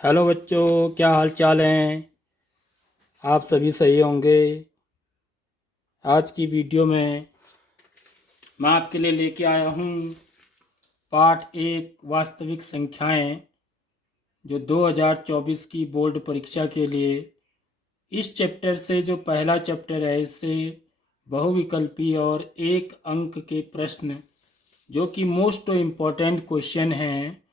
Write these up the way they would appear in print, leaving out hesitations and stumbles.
Hello बच्चों, क्या हाल चाल हैं। आप सभी सही होंगे। आज की वीडियो में मैं आपके लिए लेके आया हूँ पार्ट 1 वास्तविक संख्याएं, जो 2024 की बोर्ड परीक्षा के लिए इस चैप्टर से, जो पहला चैप्टर है, इससे बहुविकल्पी और एक अंक के प्रश्न जो कि मोस्ट इम्पोर्टेंट क्वेश्चन हैं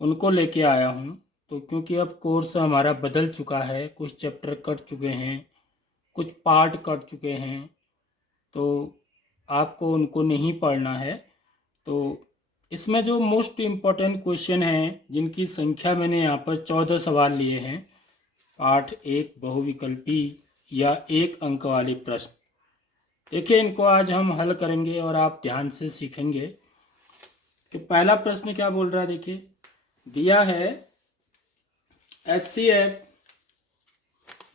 उनको लेके आया हूँ। तो क्योंकि अब कोर्स हमारा बदल चुका है, कुछ चैप्टर कट चुके हैं, कुछ पार्ट कट चुके हैं, तो आपको उनको नहीं पढ़ना है। तो इसमें जो मोस्ट इम्पोर्टेंट क्वेश्चन हैं, जिनकी संख्या मैंने यहाँ पर 14 सवाल लिए हैं, पार्ट 1 बहुविकल्पी या एक अंक वाले प्रश्न। देखिए, इनको आज हम हल करेंगे और आप ध्यान से सीखेंगे कि पहला प्रश्न क्या बोल रहा है। देखिए, दिया है HCF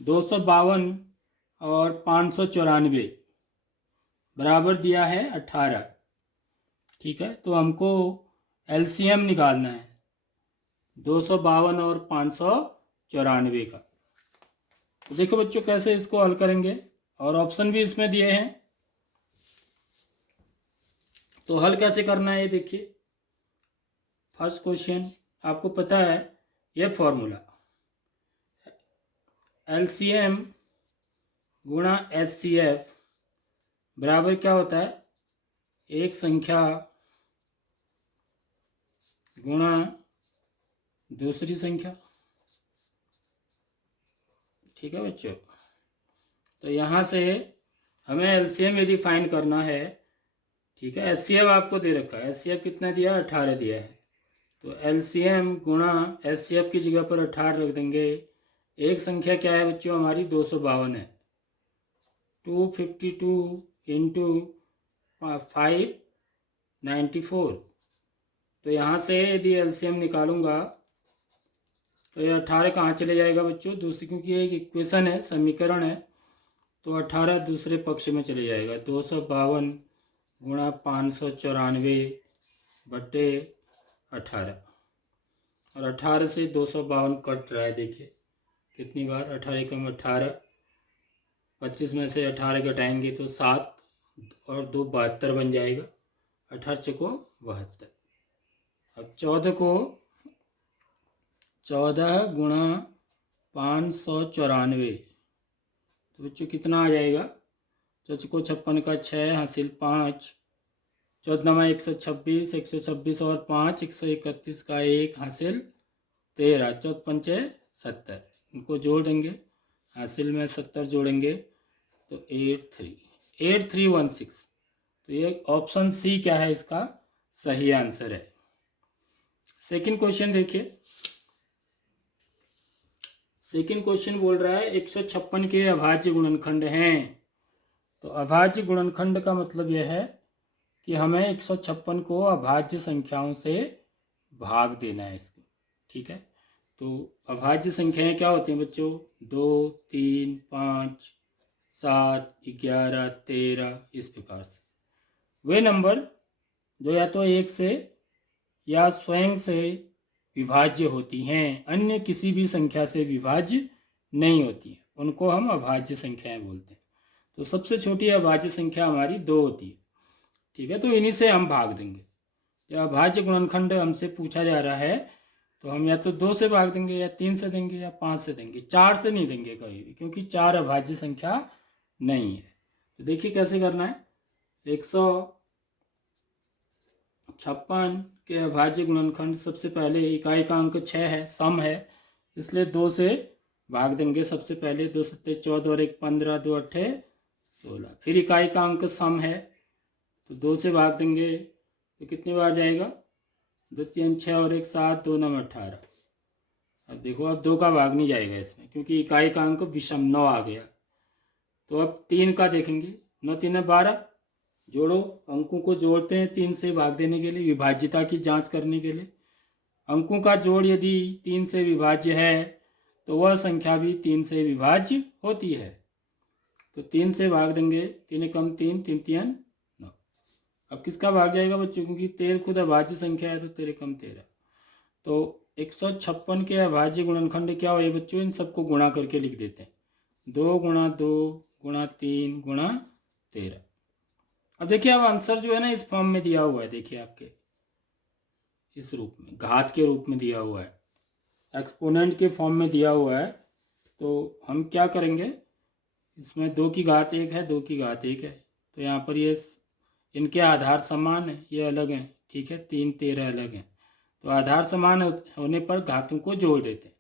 252 और 594 बराबर दिया है 18। ठीक है, तो हमको LCM निकालना है 252 और 594 का। तो देखो बच्चों, कैसे इसको हल करेंगे, और ऑप्शन भी इसमें दिए हैं। तो हल कैसे करना है ये देखिए। फर्स्ट क्वेश्चन, आपको पता है यह फॉर्मूला LCM गुणा HCF बराबर क्या होता है, एक संख्या गुणा दूसरी संख्या। ठीक है बच्चों, तो यहाँ से हमें LCM यदि फाइंड करना है, ठीक है, HCF आपको दे रखा है, HCF कितना दिया है, 18 दिया है। तो LCM गुणा HCF की जगह पर 18 रख देंगे। एक संख्या क्या है बच्चों हमारी, 252 है। 252 इंटू 594। तो यहाँ से यदि LCM निकालूंगा तो ये 18 कहाँ चले जाएगा बच्चों, दूसरी, क्योंकि एक इक्वेशन है, समीकरण है, तो 18 दूसरे पक्ष में चले जाएगा। 252 गुणा 594 बट्टे 18, और 18 से 252 कट रहा है। देखिए कितनी बार, 18 कम 18, 25 में से 18 घटाएंगे तो 7 और 2 72 बन जाएगा। 18 चको 72। अब 14 को 14 गुणा 594, तो बच्चों कितना आ जाएगा, 14 को 56 का 6 हासिल 5, 14 126, 126 और 5 131 का 1 हासिल 13, 14 पंचे 70, इनको जोड़ देंगे, हासिल में 70 जोड़ेंगे तो 8316। तो ये ऑप्शन सी क्या है, इसका सही आंसर है। सेकंड क्वेश्चन देखिए। सेकंड क्वेश्चन बोल रहा है 156 के अभाज्य गुणनखंड हैं। तो अभाज्य गुणनखंड का मतलब यह है कि हमें 156 को अभाज्य संख्याओं से भाग देना है इसको। ठीक है, तो अभाज्य संख्याएं क्या होती हैं बच्चों, 2, 3, 5, 7, 11, 13, इस प्रकार से। वे नंबर जो या तो एक से या स्वयं से विभाज्य होती हैं, अन्य किसी भी संख्या से विभाज्य नहीं होती हैं, उनको हम अभाज्य संख्याएं बोलते हैं। तो सबसे छोटी अभाज्य संख्या हमारी 2 होती है। ठीक है, तो इन्हीं से हम भाग देंगे। या अभाज्य गुणनखंड हमसे पूछा जा रहा है, तो हम या तो 2 से भाग देंगे, या 3 से देंगे, या 5 से देंगे, 4 से नहीं देंगे कभी भी, क्योंकि 4 अभाज्य संख्या नहीं है। तो देखिए कैसे करना है। 156 के अभाज्य गुणनखंड, सबसे पहले इकाई का अंक 6 है, सम है, इसलिए 2 से भाग देंगे। सबसे पहले 2 सत्ते 14 और 1 15, 2 अट्ठे 16। फिर इकाई का अंक सम है, तो 2 से भाग देंगे तो कितनी बार जाएगा, 2 3 6 और 1 7, 2 9 18। अब देखो, अब 2 का भाग नहीं जाएगा इसमें, क्योंकि इकाई का अंक विषम 9 आ गया। तो अब 3 का देखेंगे, 9 3 12, जोड़ो, अंकों को जोड़ते हैं 3 से भाग देने के लिए, विभाज्यता की जांच करने के लिए। अंकों का जोड़ यदि 3 से विभाज्य है तो वह संख्या भी 3 से विभाज्य होती है। तो 3 से भाग देंगे, 3 कम 3, 3 3 9। अब किसका भाग जाएगा बच्चों, क्योंकि 13 खुद अभाज्य संख्या है, तो 13 कम 13। तो 156 के अभाज्य गुणनखंड क्या हुए बच्चों, इन सबको गुणा करके लिख देते हैं। 2 गुणा 2 गुणा 3 गुणा 13। अब देखिए, अब आंसर जो है ना इस फॉर्म में दिया हुआ है, देखिए आपके इस रूप में, घात के रूप में दिया हुआ है, एक्सपोनेंट के फॉर्म में दिया हुआ है। तो हम क्या करेंगे, इसमें 2 की घात 1 है, 2 की घात 1 है, तो यहाँ पर ये इनके आधार समान है, ये अलग हैं, ठीक है, 3 13 अलग हैं। तो आधार समान होने पर घातों को जोड़ देते हैं।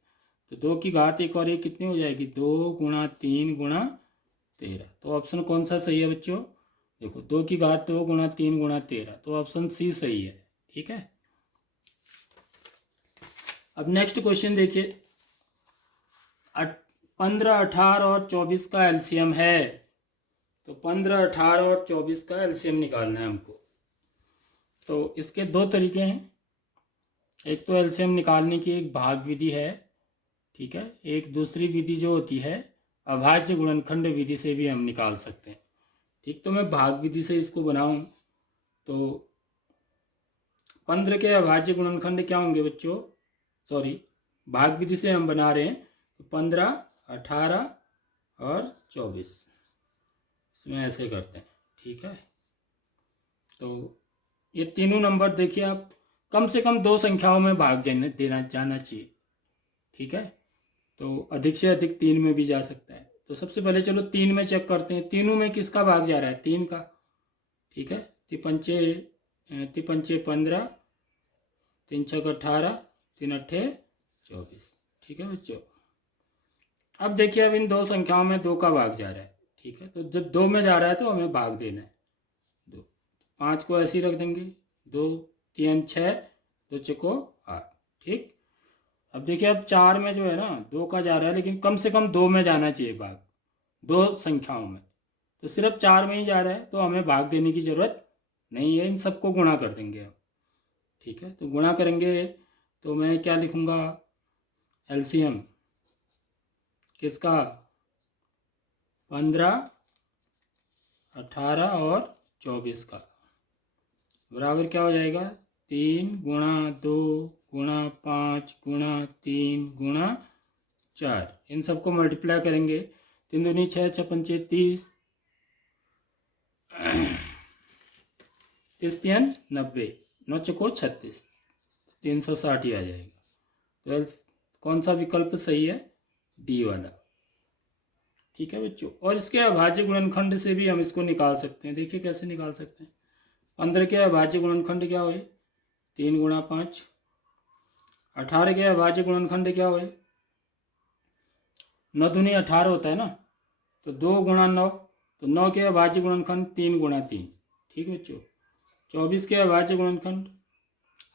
तो 2 की घात 1 और 1 कितनी हो जाएगी, 2 गुणा 3 गुणा 13। तो ऑप्शन कौन सा सही है बच्चों, देखो 2 की घात 2 गुणा 3 गुणा 13, तो ऑप्शन सी सही है, ठीक है। अब नेक्स्ट क्वेश्चन देखिए, 15 18 और 24 का एलसीएम है। तो 15 18 और 24 का एलसीएम निकालना है हमको। तो इसके दो तरीके हैं, एक तो एलसीएम निकालने की एक भाग विधि है, ठीक है, एक दूसरी विधि जो होती है अभाज्य गुणनखंड विधि से भी हम निकाल सकते हैं, ठीक। तो मैं भाग विधि से इसको बनाऊं तो 15 के अभाज्य गुणनखंड क्या होंगे बच्चों, सॉरी, भाग विधि से हम बना रहे हैं, तो 15 18 और 24 इसमें ऐसे करते हैं, ठीक है। तो ये तीनों नंबर देखिए, आप कम से कम 2 संख्याओं में भाग देना जाना चाहिए, ठीक है। तो अधिक से अधिक 3 में भी जा सकता है। तो सबसे पहले चलो 3 में चेक करते हैं, तीनों में किसका भाग जा रहा है, 3 का, ठीक है। तिपंचे 15, 3 छक 18, 3 अट्ठे 24, ठीक है बच्चों। अब देखिए, अब इन 2 संख्याओं में 2 का भाग जा रहा है, ठीक है। तो जब 2 में जा रहा है तो हमें भाग देना है 2, 5 को ऐसे ही रख देंगे, 2 3 6, 2 चको 8, ठीक। अब देखिए, अब 4 में जो है ना 2 का जा रहा है, लेकिन कम से कम 2 में जाना चाहिए भाग, 2 संख्याओं में, तो सिर्फ 4 में ही जा रहा है, तो हमें भाग देने की ज़रूरत नहीं है, इन सबको गुणा कर देंगे अब, ठीक है। तो गुणा करेंगे तो मैं क्या लिखूँगा, एलसीएम किसका, 15 18 और 24 का, बराबर क्या हो जाएगा, 3 गुणा 2 गुणा 5 गुणा 3 गुणा 4, इन सबको मल्टीप्लाई करेंगे, 3 दूनी 6 6 पंचे 30, 30 3 90, 9 चको 36, 360 ही आ जाएगा। तो कौन सा विकल्प सही है, डी वाला, ठीक है बच्चों। और इसके अभाज्य गुणनखंड से भी हम इसको निकाल सकते हैं, देखिए कैसे निकाल सकते हैं। 15 के अभाज्य गुणनखंड क्या हुए, 3 गुणा 5। 18 के अभाज्य गुणनखंड क्या हुए, 9 दूनी 18 होता है ना, तो 2 गुणा 9, तो 9 के अभाज्य गुणनखंड 3 गुणा 3, ठीक है बच्चों। 24 के अभाज्य गुणनखंड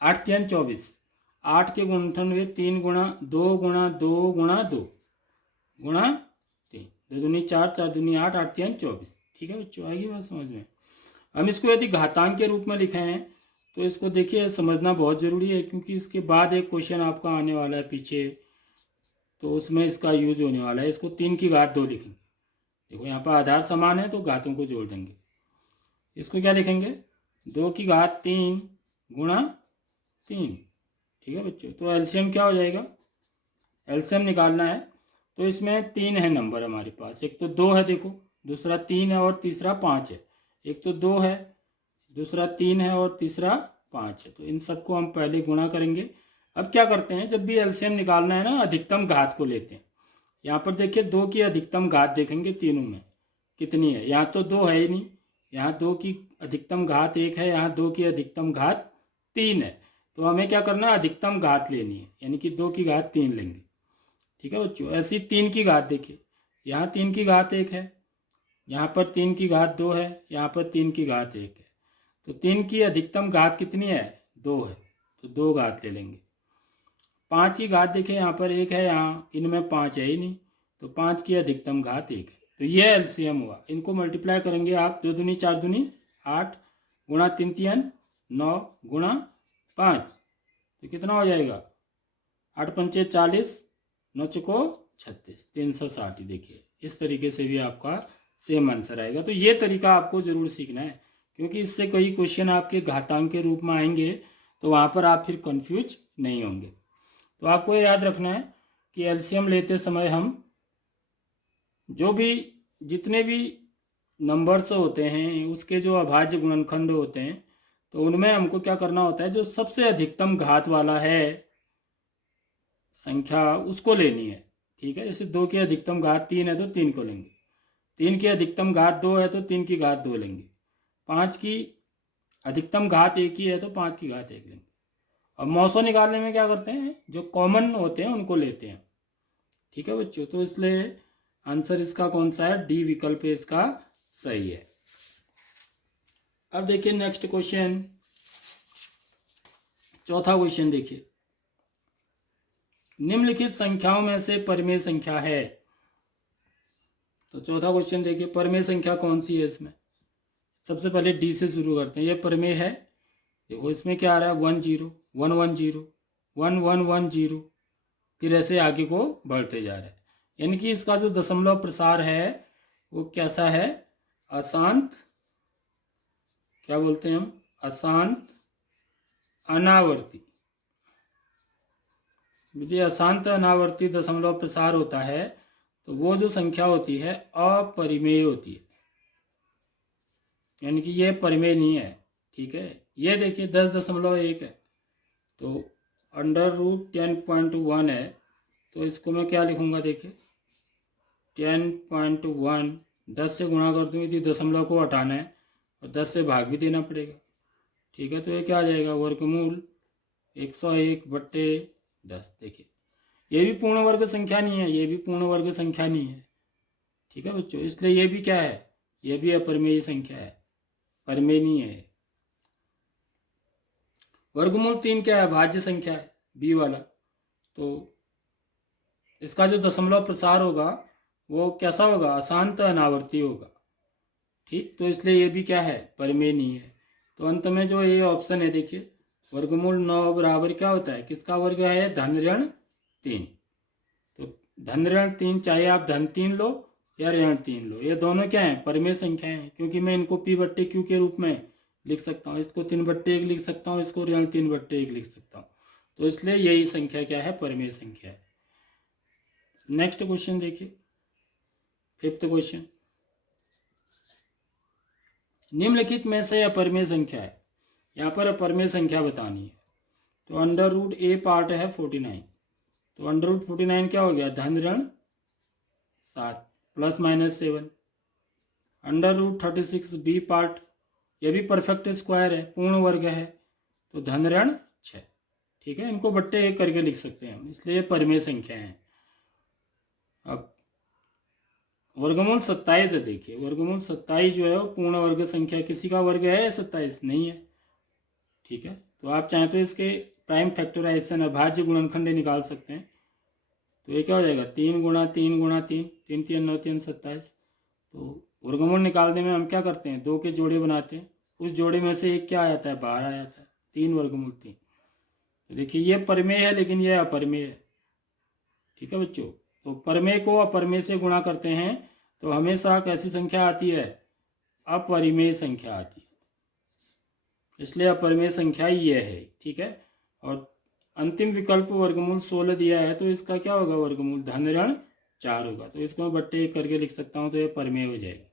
8 3 24, 8 के गुणनखंड हुए 3 गुणा 2 गुणा 2 गुणा 2 गुणा 3, 2 दूनी 4 4 दूनी 8 8 3 24, ठीक है बच्चों, आएगी बात समझ में। हम इसको यदि घातांक के रूप में लिखे हैं तो इसको देखिए समझना बहुत ज़रूरी है, क्योंकि इसके बाद एक क्वेश्चन आपका आने वाला है पीछे, तो उसमें इसका यूज होने वाला है। इसको 3 की घात 2 लिखेंगे, देखो यहाँ पर आधार समान है तो घातों को जोड़ देंगे। इसको क्या लिखेंगे, 2 की घात 3 गुणा 3, ठीक है बच्चों। तो एलसीएम क्या हो जाएगा, एलसीएम निकालना है, तो इसमें 3 है नंबर हमारे पास, एक तो 2 है देखो, दूसरा 3 है और तीसरा 5 है। एक तो 2 है, दूसरा 3 है और तीसरा 5 है, तो इन सबको हम पहले गुणा करेंगे। अब क्या करते हैं, जब भी एलसीएम निकालना है ना, अधिकतम घात को लेते हैं। यहाँ पर देखिए 2 की अधिकतम घात देखेंगे तीनों में कितनी है, यहाँ तो 2 है ही नहीं, यहाँ 2 की अधिकतम घात 1 है, यहाँ 2 की अधिकतम घात 3 है। तो हमें क्या करना है, अधिकतम घात लेनी है, यानी कि 2 की घात 3 लेंगे, ठीक है बच्चों। ऐसी 3 की घात देखिए, यहाँ 3 की घात 1 है, यहाँ पर 3 की घात 2 है, यहाँ पर 3 की घात 1 है, तो 3 की अधिकतम घात कितनी है, 2 है, तो 2 घात ले लेंगे। 5 की घात देखें, यहाँ पर 1 है, यहाँ इनमें 5 है ही नहीं, तो 5 की अधिकतम घात 1 है, तो ये एलसीएम हुआ। इनको मल्टीप्लाई करेंगे आप, 2 दूनी 4 दूनी 8 गुणा 3 3 9 गुणा 5, तो कितना हो जाएगा, 8 पंचे 40, 9 चको 36, 360। देखिए इस तरीके से भी आपका सेम आंसर आएगा। तो ये तरीका आपको ज़रूर सीखना है, क्योंकि इससे कई क्वेश्चन आपके घातांक के रूप में आएंगे, तो वहाँ पर आप फिर कंफ्यूज नहीं होंगे। तो आपको ये याद रखना है कि एलसीएम लेते समय हम जो भी जितने भी नंबर्स होते हैं उसके जो अभाज्य गुणनखंड होते हैं तो उनमें हमको क्या करना होता है, जो सबसे अधिकतम घात वाला है संख्या उसको लेनी है। ठीक है, जैसे 2 की अधिकतम घात 3 है तो 3 को लेंगे, 3 की अधिकतम घात 2 है तो 3 की घात 2 लेंगे, 5 की अधिकतम घात 1 ही है तो 5 की घात 1 लेंगे। अब मौसों निकालने में क्या करते हैं, जो कॉमन होते हैं उनको लेते हैं। ठीक है बच्चों, तो इसलिए आंसर इसका कौन सा है, डी विकल्प इसका सही है। अब देखिए नेक्स्ट क्वेश्चन, चौथा क्वेश्चन देखिए, निम्नलिखित संख्याओं में से परिमेय संख्या है। तो चौथा क्वेश्चन देखिए, परिमेय संख्या कौन सी है इसमें। सबसे पहले डी से शुरू करते हैं, ये परिमेय है। देखो इसमें क्या आ रहा है, 1 0 1 1 0 1 1 1 0, फिर ऐसे आगे को बढ़ते जा रहा है। यानी कि इसका जो दशमलव प्रसार है वो कैसा है, अशांत, क्या बोलते हैं हम, अशांत अनावर्ती। यदि अशांत अनावर्ती दशमलव प्रसार होता है तो वो जो संख्या होती है अपरिमेय होती है, यानी कि ये परिमेय नहीं है। ठीक है, ये देखिए 10.1 है तो √10.1 है, तो इसको मैं क्या लिखूंगा, देखिए 10.1 10 से गुणा कर दूँ यदि दशमलव को हटाना है और 10 से भाग भी देना पड़ेगा। ठीक है, तो ये क्या आ जाएगा, वर्गमूल 101/10। देखिए ये भी पूर्ण वर्ग संख्या नहीं है, ये भी पूर्ण वर्ग संख्या नहीं है। ठीक है बच्चों, इसलिए ये भी क्या है, ये भी अपरिमेय संख्या है, परिमेय नहीं है। वर्गमूल 3 क्या है, भाज्य संख्या है, बी वाला। तो इसका जो दशमलव प्रसार होगा वो कैसा होगा, अशांत अनावर्ती होगा। ठीक, तो इसलिए ये भी क्या है, परिमेय नहीं है। तो अंत में जो ये ऑप्शन है देखिए, वर्गमूल 9 बराबर क्या होता है, किसका वर्ग है, धन ऋण 3। तो धन ऋण 3, चाहे आप धन 3 लो या ऋण 3 लो, ये दोनों क्या है, परिमेय संख्याएं हैं, क्योंकि मैं इनको p/q के रूप में लिख सकता हूँ, इसको 3/1 लिख सकता हूँ, इसको ऋण 3/1 लिख सकता हूँ। तो इसलिए यही संख्या क्या है, परिमेय संख्या है। नेक्स्ट क्वेश्चन देखिए, 5th क्वेश्चन, निम्नलिखित में से अपरिमेय संख्या है, यहाँ पर अपरिमेय संख्या बतानी है। तो √a पार्ट है 49, तो √49 क्या हो गया, धन ऋण 7 ±7। √36 बी पार्ट, ये भी परफेक्ट स्क्वायर है, पूर्ण वर्ग है, तो धन ऋण 6। ठीक है, इनको बट्टे 1 करके लिख सकते हैं हम, इसलिए परिमेय संख्या है। अब वर्गमूल 27 है, देखिए वर्गमूल 27 जो है वो पूर्ण वर्ग संख्या, किसी का वर्ग है 27 नहीं है। ठीक है, तो आप चाहें तो इसके प्राइम फैक्टराइजेशन अभाज्य गुणनखंड निकाल सकते हैं। तो ये क्या हो जाएगा, 3 गुणा 3 गुणा 3, 3 3 9 3 27। तो वर्गमूल निकालने में हम क्या करते हैं, 2 के जोड़े बनाते हैं, उस जोड़े में से एक क्या आ जाता है, बाहर आ जाता है, 3 वर्गमूल 3। तो देखिए ये परिमेय है लेकिन ये अपरिमेय है। ठीक है बच्चों, तो परिमेय को अपरिमेय से गुणा करते हैं तो हमेशा कैसी संख्या आती है, अपरिमेय संख्या आती है, इसलिए अपरिमेय संख्या ये है। ठीक है, और अंतिम विकल्प वर्गमूल 16 दिया है, तो इसका क्या होगा, वर्गमूल धन ऋण 4 होगा, तो इसको मैं बट्टे 1 करके लिख सकता हूँ, तो ये परिमेय हो जाएगी।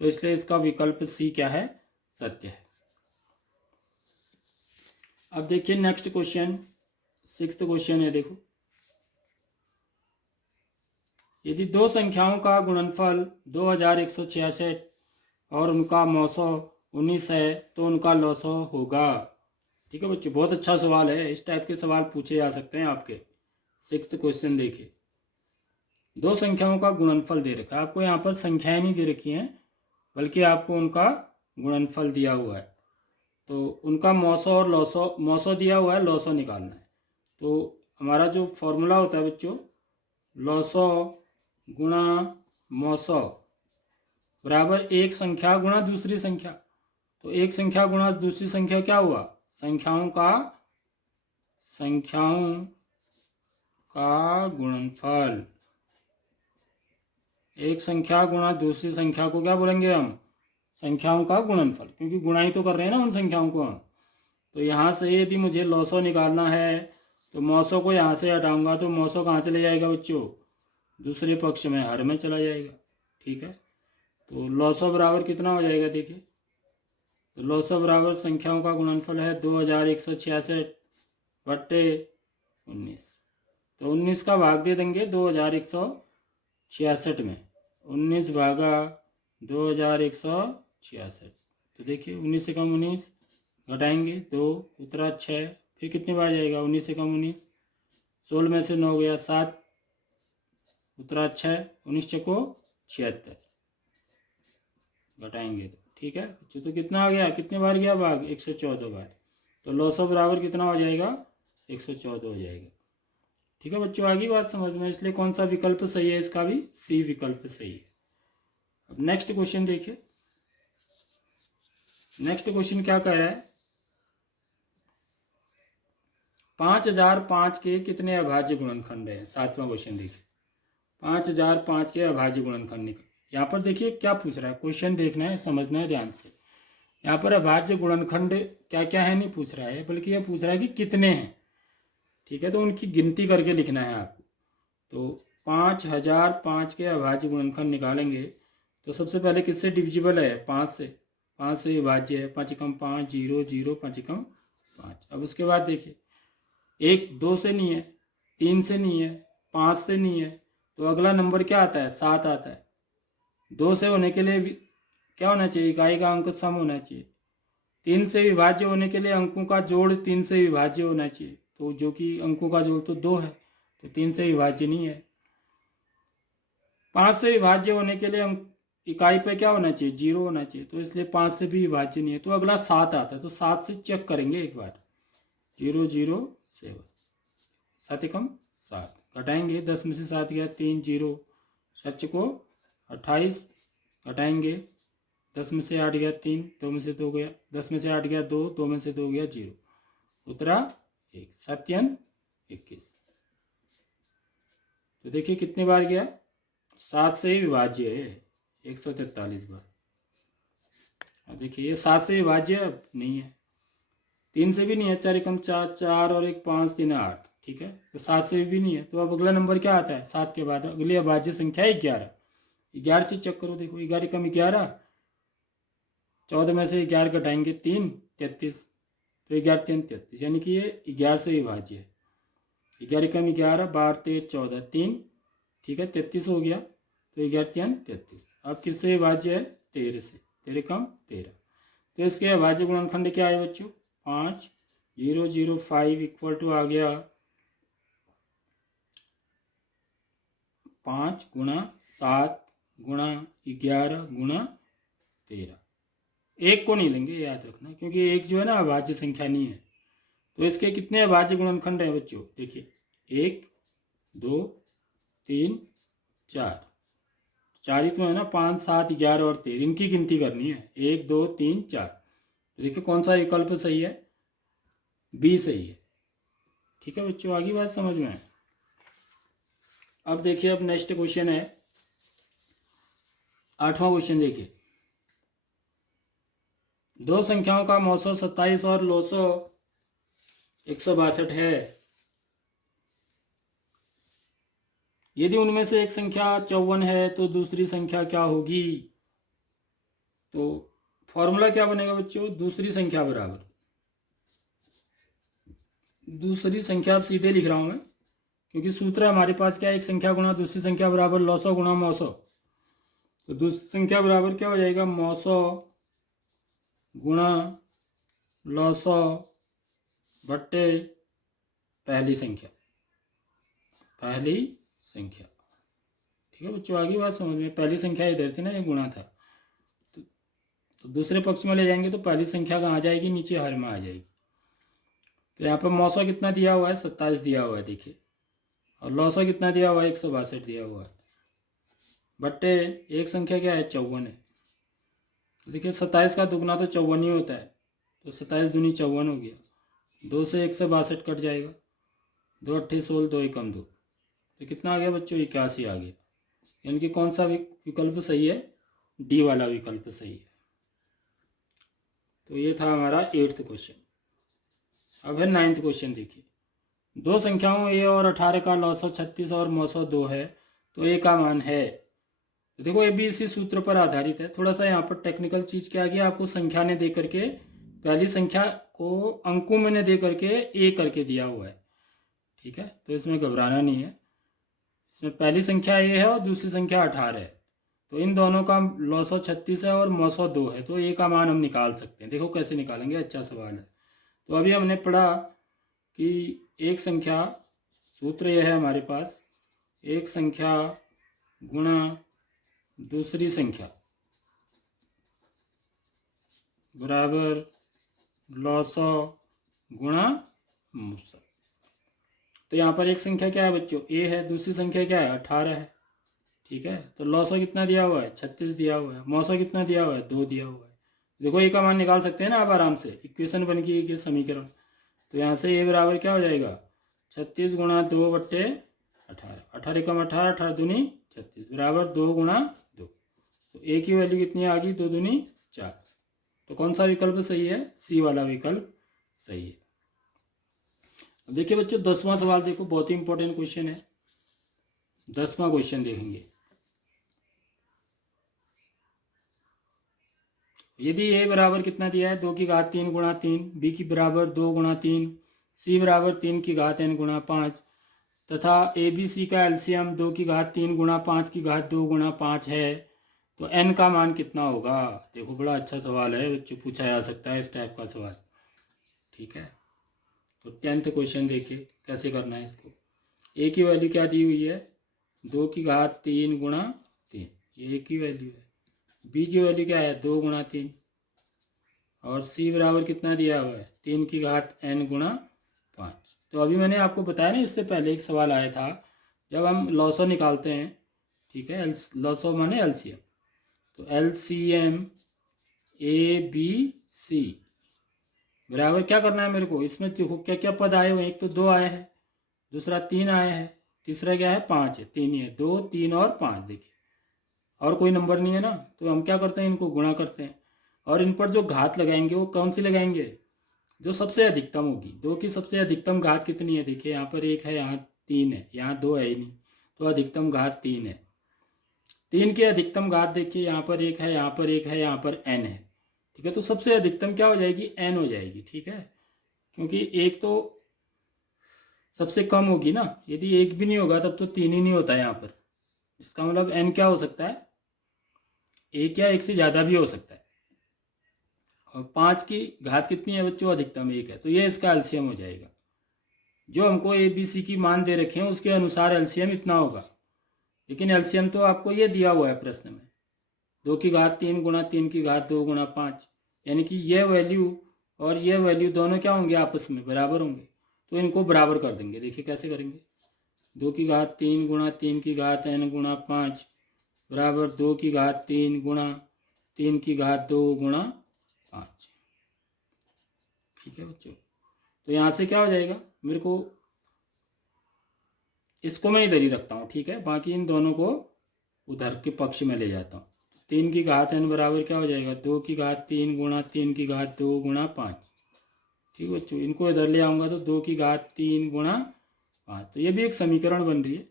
तो इसलिए इसका विकल्प सी क्या है, सत्य है। अब देखिए नेक्स्ट क्वेश्चन, 6th क्वेश्चन है, देखो यदि दो संख्याओं का गुणनफल 2166 और उनका मौसो 19 है तो उनका लौसो होगा। ठीक है बच्चों, बहुत अच्छा सवाल है, इस टाइप के सवाल पूछे जा सकते हैं आपके। 6th क्वेश्चन देखिए, दो संख्याओं का गुणनफल दे रखा है, आपको यहाँ पर संख्याएं नहीं दे रखी हैं बल्कि आपको उनका गुणनफल दिया हुआ है। तो उनका मौसो और लौसो, मौसो दिया हुआ है, लौसो निकालना है। तो हमारा जो फॉर्मूला होता है बच्चों, लौसो गुणा मौसो बराबर एक संख्या गुणा दूसरी संख्या। तो एक संख्या गुणा दूसरी संख्या क्या हुआ, संख्याओं का गुणनफल। एक संख्या गुणा दूसरी संख्या को क्या बोलेंगे हम, संख्याओं का गुणनफल, क्योंकि गुणा ही तो कर रहे हैं ना उन संख्याओं को हम। तो यहाँ से यदि मुझे लौसो निकालना है तो 900 को यहाँ से हटाऊंगा तो 900 कहाँ चले जाएगा बच्चों, दूसरे पक्ष में हर में चला जाएगा। ठीक है, तो लॉसो बराबर कितना हो जाएगा देखिए, तो लॉसो बराबर संख्याओं का गुणनफल है 2166 बट्टे 19। तो 19 का भाग दे देंगे 2166 में, 19 भागा 2166। तो देखिए 19 से कम 19 घटाएंगे 2 उतरा 6, फिर कितनी बार जाएगा 19 से कम 19, 16 में से 9 गया 7 उतरा 6, 19 चको 76 घटाएंगे तो ठीक है बच्चों। तो कितना आ गया, कितने बार गया भाग, 114 बार। तो लॉसो बराबर कितना हो जाएगा, 114 हो जाएगा। ठीक है बच्चों, आगे बात समझ में, इसलिए कौन सा विकल्प सही है, इसका भी सी विकल्प सही है। अब नेक्स्ट क्वेश्चन देखिए, नेक्स्ट क्वेश्चन क्या कह रहा है, 5005 के कितने अभाज्य गुणनखंड है। 7वां क्वेश्चन देखिए, 5005 के अभाज्य गुणनखंड। यहाँ पर देखिए क्या पूछ रहा है, क्वेश्चन देखना है, समझना है ध्यान से। यहाँ पर अभाज्य गुणनखंड क्या क्या है नहीं पूछ रहा है, बल्कि यह पूछ रहा है कि कितने हैं। ठीक है, तो उनकी गिनती करके लिखना है आपको। तो 5005 के अभाज्य गुणनखंड निकालेंगे तो सबसे पहले किससे डिविजिबल है, 5 से, 5 से विभाज्य है, 5 एकम 5 0 0 5 एकम 5। अब उसके बाद देखिए 1 2 से नहीं है, 3 से नहीं है, 5 से नहीं है, तो अगला नंबर क्या आता है, 7 आता है। 2 से होने के लिए क्या होना चाहिए, इकाई का अंक सम होना चाहिए। 3 से विभाज्य होने के लिए अंकों का जोड़ 3 से विभाज्य होना चाहिए, तो जो कि अंकों का जोड़ तो 2 है, तो 3 से विभाज्य नहीं है। 5 से विभाज्य होने के लिए अंक इकाई पे क्या होना चाहिए, 0 होना चाहिए, तो इसलिए 5 से भी विभाज्य नहीं है। तो अगला 7 आता है, तो 7 से चेक करेंगे एक बार, 0 0 7, 7 एकम 7 घटाएंगे, 10 में से 7 गया 3 0, 7 को 28 घटाएंगे, 10 में से 8 गया 3, 2 में से 2 गया, 10 में से 8 गया 2, 2 में से 2 गया 0, उतरा 1, 7 21। तो देखिए कितनी बार गया, 7 से ही विभाज्य है 143 बार। अब देखिए ये 7 से विभाज्य अब नहीं है, 3 से भी नहीं है, 4 एकम 4, 4 और 1 5 3 8। ठीक है, तो 7 से भी नहीं है, तो अब अगला नंबर क्या आता है, 7 के बाद अगली अभाज्य संख्या है 11। 11 से चेक करो, देखो 11 एकम 11, 14 में से 11 घटाएंगे 3 33, तो 11 3 33, यानी कि ये 11 से विभाज्य है। 11 एकम 11, 12 13 14 3, ठीक है 33 हो गया, तो 11 3 33। अब किससे विभाज्य है, 13 से, 13 कम 13। तो इसके अभाज्य गुणनखंड क्या है बच्चों, 5 0 0 5 इक्वल टू आ गया 5 गुणा 7 गुणा 11 गुणा 13। एक को नहीं लेंगे, याद रखना, क्योंकि एक जो है ना अभाज्य संख्या नहीं है। तो इसके कितने अभाज्य गुणनखंड हैं बच्चों, देखिए 1 2 3 4, 4 ही तो है ना, 5 7 11 और 13, इनकी गिनती करनी है, 1 2 3 4। तो देखिए कौन सा विकल्प सही है, बी सही है। ठीक है बच्चों, आगे बात समझ में है। अब देखिए, अब नेक्स्ट क्वेश्चन है 8वां क्वेश्चन। देखिए दो संख्याओं का मौसो 27 और लोसो 162 है। यदि उनमें से एक संख्या 54 है तो दूसरी संख्या क्या होगी। तो फॉर्मूला क्या बनेगा बच्चों, दूसरी संख्या बराबर, दूसरी संख्या अब सीधे लिख रहा हूं मैं, क्योंकि सूत्र हमारे पास क्या है, एक संख्या गुणा दूसरी संख्या बराबर लॉसो गुणा मौसो। तो दूसरी संख्या बराबर क्या हो जाएगा, मौसो गुणा लॉसो बट्टे पहली संख्या, पहली संख्या। ठीक है बच्चों, आगे बात समझ में, पहली संख्या इधर थी ना, ये गुणा था, तो दूसरे पक्ष में ले जाएंगे तो पहली संख्या कहाँ आ जाएगी, नीचे हर में आ जाएगी। तो यहाँ पर मौसो कितना दिया हुआ है, 27 दिया हुआ है देखिए, और लॉसो कितना दिया हुआ है, 162 दिया हुआ है, बट्टे एक संख्या क्या है, 54 है। तो देखिए 27 का दुगना तो 54 ही होता है, तो 27 दूनी 54 हो गया, 2 से 162 कट जाएगा, 2 8 16 2 एकम 2, तो कितना आ गया बच्चों, 81 आ गया। यानी कि कौन सा विकल्प सही है, डी वाला विकल्प सही है। तो ये था हमारा 8th क्वेश्चन। अब है 9th क्वेश्चन। देखिए दो संख्याओं a और 18 का लॉसव 36 और मौसौ 2 है, तो a का मान है। तो देखो ये भी इसी सूत्र पर आधारित है। थोड़ा सा यहाँ पर टेक्निकल चीज़ क्या गया, आपको संख्या ने दे करके, पहली संख्या को अंकों में ने दे करके a करके दिया हुआ है, ठीक है। तो इसमें घबराना नहीं है। इसमें पहली संख्या a है और दूसरी संख्या 18 है, तो इन दोनों का लॉसव 36 है और मौसौ 2 है, तो a का मान हम निकाल सकते हैं। देखो कैसे निकालेंगे, अच्छा सवाल है। तो अभी हमने पढ़ा कि एक संख्या, सूत्र यह है हमारे पास, एक संख्या गुणा दूसरी संख्या बराबर लॉसौ गुणा मूसौ। तो यहाँ पर एक संख्या क्या है बच्चों, a है, दूसरी संख्या क्या है 18 है, ठीक है। तो लॉसौ कितना दिया हुआ है 36 दिया हुआ है, मौसौ कितना दिया हुआ है 2 दिया हुआ है। देखो a का मान निकाल सकते हैं ना आप आराम से, इक्वेशन बन गई एक समीकरण। तो यहाँ से a बराबर क्या हो जाएगा 36 गुणा 2 बट्टे 18, 18 कम 18, 18 दूनी 36 बराबर 2 गुणा 2। तो a की वैल्यू कितनी आ गई 2 दूनी 4। तो कौन सा विकल्प सही है, सी वाला विकल्प सही है। अब देखिए बच्चों 10वां सवाल देखो, बहुत ही इंपॉर्टेंट क्वेश्चन है। 10वां क्वेश्चन देखेंगे, यदि a बराबर कितना दिया है 2 की घात 3 गुणा 3, b की बराबर 2 गुणा 3, c बराबर 3 की घात n गुणा 5 तथा ए बी सी का एलसीएम 2 की घात 3 गुणा 5 की घात 2 गुणा 5 है, तो n का मान कितना होगा। देखो बड़ा अच्छा सवाल है बच्चों, पूछा जा सकता है इस टाइप का सवाल, ठीक है। तो 10th क्वेश्चन देखिए कैसे करना है इसको। a की वैल्यू क्या दी हुई है 2 की घात 3 गुणा 3, ये a की वैल्यू है। b की वैल्यू क्या है 2 गुणा 3, और c बराबर कितना दिया हुआ है 3 की घात n गुणा 5। तो अभी मैंने आपको बताया ना, इससे पहले एक सवाल आया था, जब हम लॉसो निकालते हैं, ठीक है, लॉसो माने एलसीएम, तो एलसीएम ए बी सी बराबर क्या करना है मेरे को, इसमें देखो क्या क्या पद आए हुए हैं, एक तो 2 आए हैं, दूसरा 3 आया है, तीसरा क्या है 5 है, 3 ही है, 2 3 और 5। देखिए और कोई नंबर नहीं है ना, तो हम क्या करते हैं इनको गुणा करते हैं, और इन पर जो घात लगाएंगे वो कौन सी लगाएंगे, जो सबसे अधिकतम होगी। 2 की सबसे अधिकतम घात कितनी है, देखिए यहाँ पर 1 है, यहाँ 3 है, यहाँ 2 है ही नहीं, तो अधिकतम घात 3 है। 3 की अधिकतम घात देखिए यहाँ पर 1 है, यहाँ पर 1 है, यहाँ पर n है, ठीक है। तो सबसे अधिकतम क्या हो जाएगी n हो जाएगी, ठीक है, क्योंकि एक तो सबसे कम होगी ना, यदि एक भी नहीं होगा तब तो 3 ही नहीं होता है यहाँ पर। इसका मतलब n क्या हो सकता है, एक या एक से ज़्यादा भी हो सकता है। और 5 की घात कितनी है बच्चों, अधिकतम 1 है, तो ये इसका एलसीएम हो जाएगा। जो हमको ए बी सी की मान दे रखे हैं उसके अनुसार एलसीएम इतना होगा, लेकिन एलसीएम तो आपको ये दिया हुआ है प्रश्न में, 2 की घात 3 गुणा 3 की घात 2 गुणा 5, यानी कि ये वैल्यू और ये वैल्यू दोनों क्या होंगे आपस में बराबर होंगे, तो इनको बराबर कर देंगे। देखिए कैसे करेंगे, 2 की घात 3 गुणा 3 की घात n गुणा 5 बराबर 2 की घात 3 गुणा 3 की घात 2 गुणा 5, ठीक है बच्चों। तो यहाँ से क्या हो जाएगा, मेरे को इसको मैं इधर ही रखता हूँ, ठीक है, बाकी इन दोनों को उधर के पक्ष में ले जाता हूँ। 3 की घात n बराबर क्या हो जाएगा 2 की घात 3 गुणा 3 की घात 2 गुणा 5, ठीक है बच्चों। इनको इधर ले आऊँगा तो 2 की घात 3 गुणा 5, तो ये भी एक समीकरण बन रही है।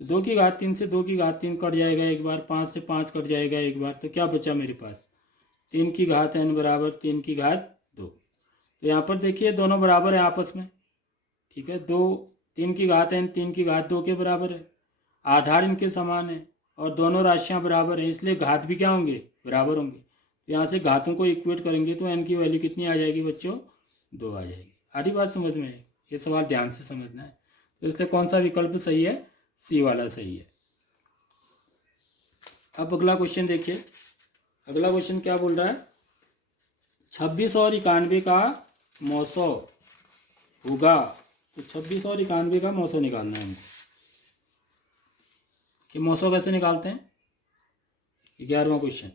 तो 2 की घात 3 से 2 की घात 3 कट जाएगा एक बार, 5 से 5 कट जाएगा एक बार, तो क्या बचा मेरे पास 3 की घात n बराबर 3 की घात 2। तो यहाँ पर देखिए दोनों बराबर है आपस में, ठीक है, 3 की घात n 3 की घात 2 के बराबर है, आधार इनके समान है और दोनों राशियाँ बराबर हैं, इसलिए घात भी क्या होंगे बराबर होंगे। तो यहाँ से घातों को इक्वेट करेंगे तो n की वैल्यू कितनी आ जाएगी बच्चों 2 आ जाएगी। आधी बात समझ में है, ये सवाल ध्यान से समझना है। तो इसलिए कौन सा विकल्प सही है, सी वाला सही है। अब अगला क्वेश्चन देखिए, अगला क्वेश्चन क्या बोल रहा है, 26 और 91 का मौसौ होगा। तो 26 और 91 का मौसौ निकालना है हमको, कि मौसौ कैसे निकालते हैं, 11वां क्वेश्चन।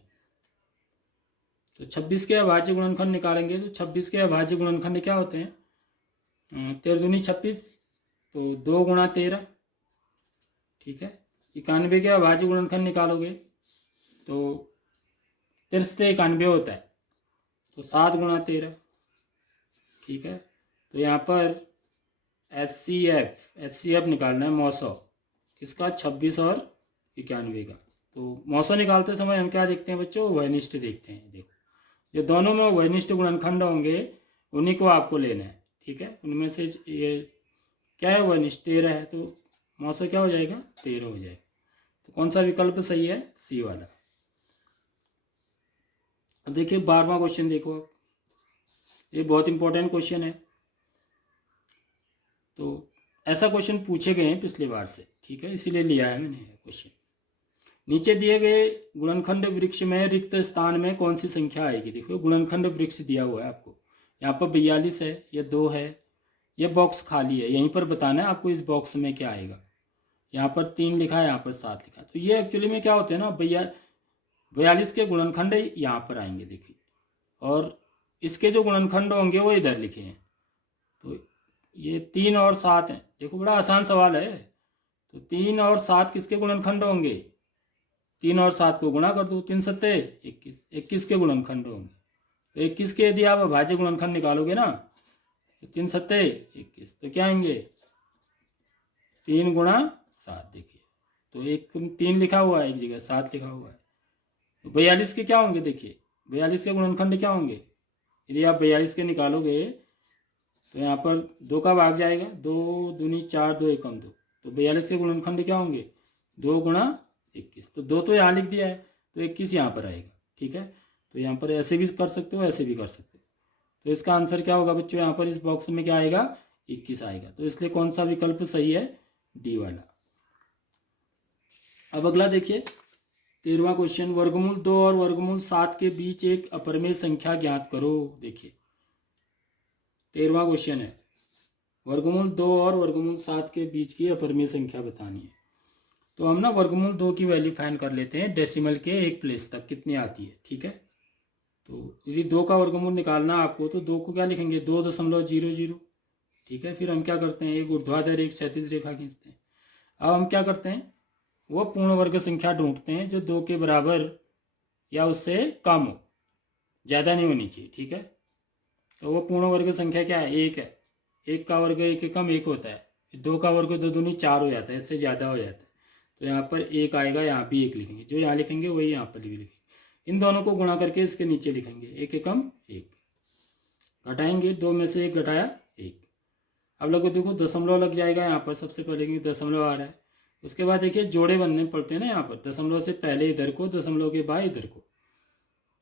तो 26 के अभाज्य गुणनखंड निकालेंगे, तो 26 के अभाज्य गुणनखंड क्या होते हैं, 13 दूनी 26, तो 2 गुणा 13, ठीक है। 91 के अभाज्य गुणनखंड निकालोगे तो 13 से 91 होता है, तो 7 गुणा 13, ठीक है। तो यहाँ पर HCF निकालना है मौसो किसका, 26 और 91 का। तो मौसो निकालते समय हम क्या देखते हैं बच्चों, वनिष्ठ देखते हैं। देखो जो दोनों में वनिष्ठ गुणनखंड होंगे उन्हीं को आपको लेना है, ठीक है। उनमें से ये क्या है, वनिष्ठ 13 है, तो मौसो क्या हो जाएगा, 13 हो जाएगा। तो कौन सा विकल्प सही है, सी वाला। अब देखिए 12वां क्वेश्चन देखो, ये बहुत इंपॉर्टेंट क्वेश्चन है। तो ऐसा क्वेश्चन पूछे गए हैं पिछले बार से, ठीक है, इसीलिए लिया है मैंने क्वेश्चन। नीचे दिए गए गुणनखंड वृक्ष में रिक्त स्थान में कौन सी संख्या आएगी। देखो गुणनखंड वृक्ष दिया हुआ है आपको, यहाँ पर 42 है, ये 2 है, ये बॉक्स खाली है, यहीं पर बताना है आपको इस बॉक्स में क्या आएगा। यहाँ पर 3 लिखा है, यहाँ पर 7 लिखा है। तो ये एक्चुअली में क्या होते हैं ना, 42 के गुणनखंड यहाँ पर आएंगे देखिए, और इसके जो गुणनखंड होंगे वो इधर लिखे हैं। तो ये 3 और 7 हैं। देखो बड़ा आसान सवाल है। तो 3 और 7 किसके गुणनखंड होंगे, 3 और 7 को गुणा कर दो, 3 सत्ते 21, 21 के गुणनखंड होंगे। तो 21 के यदि आप अभाज्य गुणनखंड निकालोगे ना, तो 3 सत्ते 21, तो क्या आएंगे 3 गुणा 7। देखिए तो एक 3 लिखा हुआ है, एक जगह 7 लिखा हुआ है। तो 42 के क्या होंगे, देखिए 42 के गुणनखंड क्या होंगे, यदि आप 42 के निकालोगे तो यहाँ पर 2 का भाग जाएगा, 2 दूनी 4, 2 एकम 2। तो 42 के गुणनखंड क्या होंगे, 2 गुणा 21। तो 2 तो यहाँ लिख दिया है, तो 21 यहाँ पर आएगा, ठीक है। तो यहाँ पर ऐसे भी कर सकते हो, ऐसे भी कर सकते हो। तो इसका आंसर क्या होगा बच्चों, यहाँ पर इस बॉक्स में क्या आएगा, 21 आएगा। तो इसलिए कौन सा विकल्प सही है, डी वाला। अब अगला देखिए 13वां क्वेश्चन, वर्गमूल 2 और वर्गमूल 7 के बीच एक अपरिमेय संख्या ज्ञात करो। देखिए 13वां क्वेश्चन है, वर्गमूल 2 और वर्गमूल 7 के बीच की अपरिमेय संख्या बतानी है। तो हम ना वर्गमूल 2 की वैल्यू फाइंड कर लेते हैं, डेसिमल के एक प्लेस तक कितनी आती है, ठीक है। तो यदि 2 का वर्गमूल निकालना आपको, तो 2 को क्या लिखेंगे, 2.00, ठीक है। फिर हम क्या करते हैं, एक ऊर्ध्वाधर एक क्षैतिज रेखा खींचते हैं। अब हम क्या करते हैं, वो पूर्ण वर्ग संख्या ढूंढते हैं जो 2 के बराबर या उससे कम हो, ज़्यादा नहीं होनी चाहिए, ठीक है। तो वो पूर्ण वर्ग संख्या क्या है, 1 है। 1 का वर्ग 1 के कम 1 होता है, 2 का वर्ग 2 दूनी 4 हो जाता है, इससे ज़्यादा हो जाता है। तो यहाँ पर 1 आएगा, यहाँ भी 1 लिखेंगे, जो यहाँ लिखेंगे वही यहाँ पर भी लिखेंगे। इन दोनों को गुणा करके इसके नीचे लिखेंगे, 1 के कम 1, घटाएंगे, 2 में से 1 घटाया 1। अब लोगों देखो दशमलव लग जाएगा यहाँ पर सबसे पहले, क्योंकि दशमलव आ रहा है। उसके बाद देखिए जोड़े बनने पड़ते हैं ना, यहाँ पर दशमलव से पहले इधर को, दशमलव के बाद इधर को,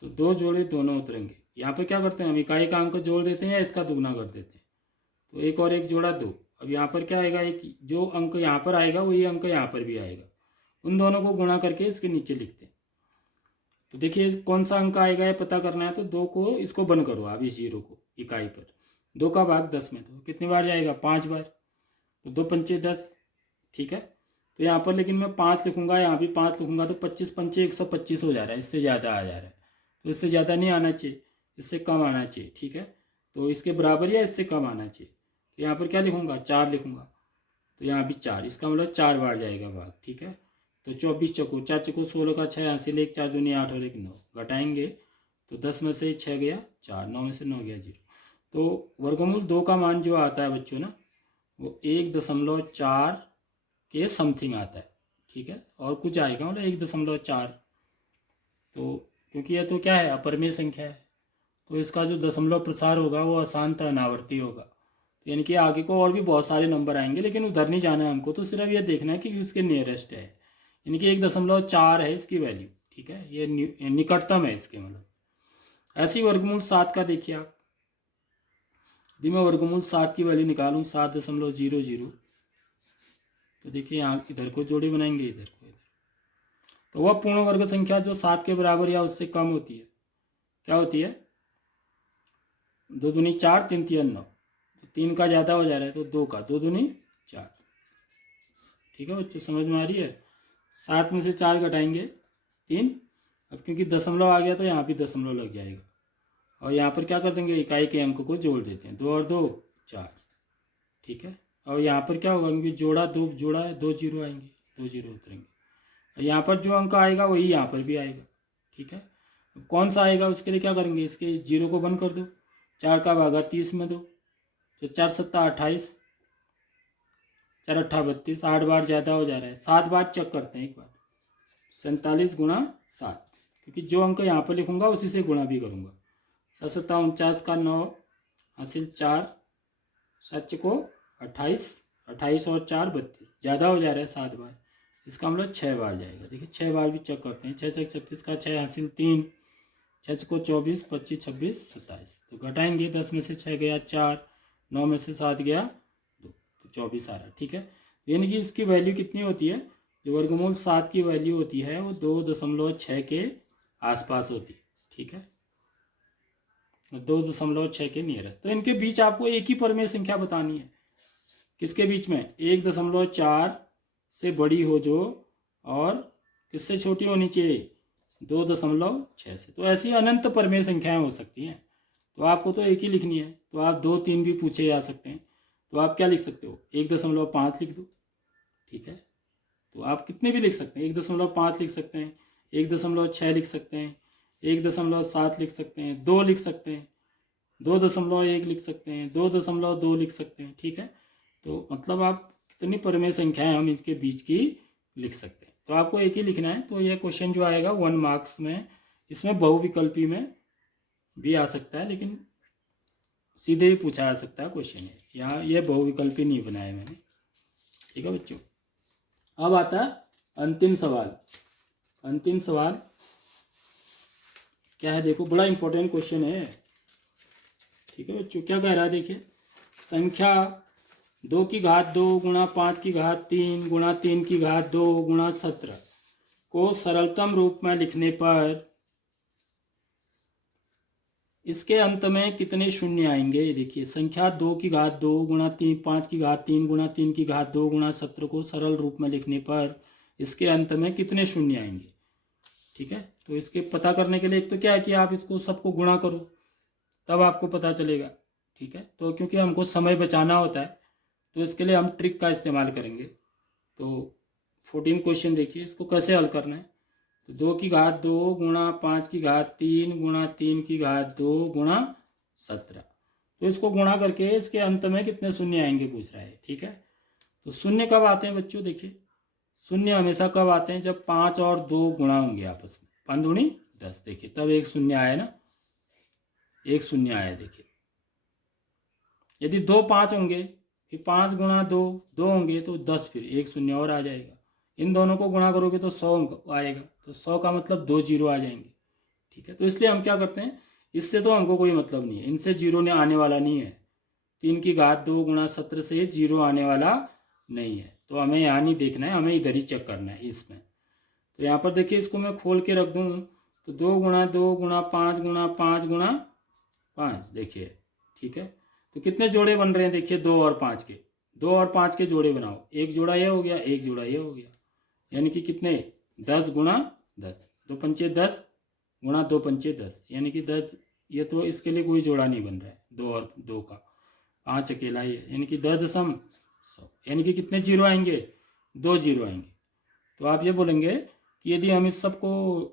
तो 2 जोड़े दोनों उतरेंगे। यहाँ पर क्या करते हैं, हम इकाई का अंक जोड़ देते हैं या इसका दुगुना कर देते हैं। तो 1 और 1 जोड़ा 2। अब यहाँ पर क्या आएगा, एक जो अंक यहाँ पर आएगा वही अंक यहाँ पर भी आएगा, उन दोनों को गुणा करके इसके नीचे लिखते हैं। तो देखिए कौन सा अंक आएगा ये पता करना है, तो 2 को इसको बंद करो आप, इस 0 को इकाई पर, 2 का भाग 10 में, तो कितनी बार जाएगा, 5 बार। तो 2 पंचे 10, ठीक है। तो यहाँ पर लेकिन मैं 5 लिखूंगा, यहाँ भी 5 लिखूंगा, तो 25 पंचे 125 हो जा रहा है, इससे ज़्यादा आ जा रहा है। तो इससे ज़्यादा नहीं आना चाहिए, इससे कम आना चाहिए, ठीक है। तो इसके बराबर या इससे कम आना चाहिए। तो यहाँ पर क्या लिखूंगा, 4 लिखूंगा, तो यहाँ भी 4, इसका मतलब 4 बार जाएगा भाग, ठीक है। तो 24 चौको 4 चौको 16 का 6, यहाँ से ले 4 दूनी 8 और 1 9, घटाएंगे तो 10 में से 6 गया 4, 9 में से 9 गया 0। तो वर्गमूल 2 का मान जो आता है बच्चों ना, वो 1.4 के समथिंग आता है, ठीक है। और कुछ आएगा मतलब 1.4। तो क्योंकि यह तो क्या है, अपरिमेय संख्या है, तो इसका जो दशमलव प्रसार होगा वो अशांत अनावर्ती होगा। तो यानी कि आगे को और भी बहुत सारे नंबर आएंगे, लेकिन उधर नहीं जाना है हमको, तो सिर्फ ये देखना है कि किसके नियरेस्ट है। यानी कि 1.4 है इसकी वैल्यू, ठीक है, ये निकटतम है इसके, मतलब। ऐसी वर्गमूल 7 का देखिए आप, यदि मैं वर्गमूल 7 की वैल्यू निकालूँ 7.00, तो देखिए यहाँ इधर को जोड़ी बनाएंगे, इधर को इधर, तो वह पूर्ण वर्ग संख्या जो 7 के बराबर या उससे कम होती है, क्या होती है, 2 दूनी 4, 3 तिया 9, तो 3 का ज़्यादा हो जा रहा है, तो 2 का 2 दूनी 4, ठीक है बच्चों, समझ में आ रही है। 7 में से 4 घटाएंगे 3, अब क्योंकि दशमलव आ गया तो यहाँ भी दशमलव लग जाएगा, और यहाँ पर क्या कर देंगे, इकाई के अंक को जोड़ देते हैं, 2 और 2 4, ठीक है। और यहाँ पर क्या होगा, क्योंकि जोड़ा 2 जोड़ा है, 2 जीरो आएंगे, 2 जीरो उतरेंगे, और यहाँ पर जो अंक आएगा वही यहाँ पर भी आएगा, ठीक है। अब कौन सा आएगा उसके लिए क्या करेंगे, इसके 0 को बंद कर दो, 4 का भागा 30 में दो, तो 4 सत्ता 28, 4 8 32, 8 बार ज़्यादा हो जा रहा है, 7 बार चेक करते हैं एक बार। 47 गुणा 7, क्योंकि जो अंक यहाँ पर लिखूंगा उसी से गुणा भी करूँगा। 7 7 49 का 9 हासिल 4, 7 को 28, 28 और 4 32, ज़्यादा हो जा रहा है 7 बार, इसका मतलब 6 बार जाएगा। देखिए 6 बार भी चेक करते हैं। 6 6 36 का 6 हासिल 3, 6 को 24, 25 26 27, तो घटाएंगे 10 में से 6 गया 4, 9 में से 7 गया 2, तो 24 आ रहा है। ठीक है, यानी कि इसकी वैल्यू कितनी होती है, जो वर्गमूल 7 की वैल्यू होती है वो 2.6 के आसपास होती है। ठीक है, 2.6 के नियरेस्ट। तो इनके बीच आपको एक ही परमेय संख्या बतानी है। किसके बीच में, 1.4 से बड़ी हो जो, और किससे छोटी होनी चाहिए, 2.6 से। तो ऐसी अनंत परमेय संख्याएं हो सकती हैं, तो आपको तो एक ही लिखनी है। तो आप 2 3 भी पूछे जा सकते हैं, तो आप क्या लिख सकते हो, 1.5 लिख दो। ठीक है, तो आप कितने भी लिख सकते हैं, 1.5 लिख सकते हैं, 1.6 लिख सकते हैं, 1.7 लिख सकते हैं, 2 लिख सकते हैं, 2.1 लिख सकते हैं, 2.2 लिख सकते हैं। ठीक है, तो मतलब आप कितनी परमेय संख्याएं हम इसके बीच की लिख सकते हैं। तो आपको एक ही लिखना है। तो ये क्वेश्चन जो आएगा 1 मार्क्स में, इसमें बहुविकल्पी में भी आ सकता है, लेकिन सीधे ही पूछा जा सकता है क्वेश्चन। यहाँ ये बहुविकल्पी नहीं बनाया मैंने। ठीक है बच्चों, अब आता है अंतिम सवाल। अंतिम सवाल क्या है, देखो बड़ा इंपॉर्टेंट क्वेश्चन है। ठीक है बच्चों, क्या कह रहा है देखिए, संख्या 2 की घात 2 गुणा 5 की घात 3 गुणा 3 की घात 2 गुणा 17 को सरलतम रूप में लिखने पर इसके अंत में कितने शून्य आएंगे। देखिए संख्या 2 की घात 2 गुणा 3 5 की घात 3 गुणा 3 की घात 2 गुणा 17 को सरल रूप में लिखने पर इसके अंत में कितने शून्य आएंगे। ठीक है, तो इसके पता करने के लिए एक तो क्या है कि आप इसको सबको गुणा करो, तब आपको पता चलेगा। ठीक है, तो क्योंकि हमको समय बचाना होता है, तो इसके लिए हम ट्रिक का इस्तेमाल करेंगे। तो 14 क्वेश्चन देखिए, इसको कैसे हल करना है। तो 2 की घात 2 गुणा 5 की घात 3 गुणा 3 की घात 2 गुणा 17, तो इसको गुणा करके इसके अंत में कितने शून्य आएंगे पूछ रहा है। ठीक है, तो शून्य कब आते हैं बच्चों, देखिए शून्य हमेशा कब आते हैं, जब 5 और 2 गुणा होंगे आपस में, 5 दूनी 10। देखिए तब एक शून्य आया ना, एक शून्य आया। देखिए यदि 2 5 होंगे, फिर 5 गुणा 2 2 होंगे, तो 10, फिर एक शून्य और आ जाएगा। इन दोनों को गुणा करोगे तो 100 अंक आएगा, तो 100 का मतलब 2 जीरो आ जाएंगे। ठीक है, तो इसलिए हम क्या करते हैं, इससे तो हमको कोई मतलब नहीं है, इनसे जीरो ने आने वाला नहीं है। 3 की घात 2 गुणा 17 से जीरो आने वाला नहीं है, तो हमें यहाँ नहीं देखना है, हमें इधर ही चेक करना है इसमें। तो यहाँ पर देखिए, इसको मैं खोल के रख दूँ तो 2 गुणा 2 गुणा 5 गुणा 5 गुणा 5, देखिए। ठीक है, तो कितने जोड़े बन रहे हैं, देखिए 2 और 5 के, 2 और 5 के जोड़े बनाओ, एक जोड़ा ये हो गया, एक जोड़ा ये हो गया, यानी कि कितने 10 गुणा 10, 2 पंचे 10 गुणा 2 पंचे 10, यानी कि 10। ये तो इसके लिए कोई जोड़ा नहीं बन रहा है 2 और 2 का, 5 अकेला ही है, यानी कि 10.100, यानी कि कितने जीरो आएंगे, 2 जीरो आएंगे। तो आप ये बोलेंगे कि यदि हम इस सब को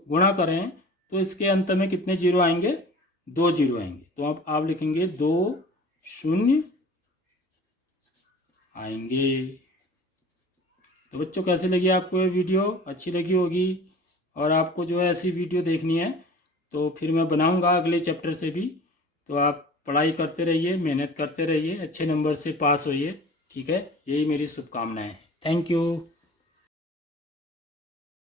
गुणा करें तो इसके अंत में कितने जीरो आएंगे, 2 जीरो आएंगे। तो अब आप लिखेंगे 2 शून्य आएंगे। तो बच्चों कैसे लगी आपको ये वीडियो, अच्छी लगी होगी। और आपको जो है ऐसी वीडियो देखनी है तो फिर मैं बनाऊंगा अगले चैप्टर से भी। तो आप पढ़ाई करते रहिए, मेहनत करते रहिए, अच्छे नंबर से पास होइए। ठीक है, यही मेरी शुभकामनाएं हैं। Thank you.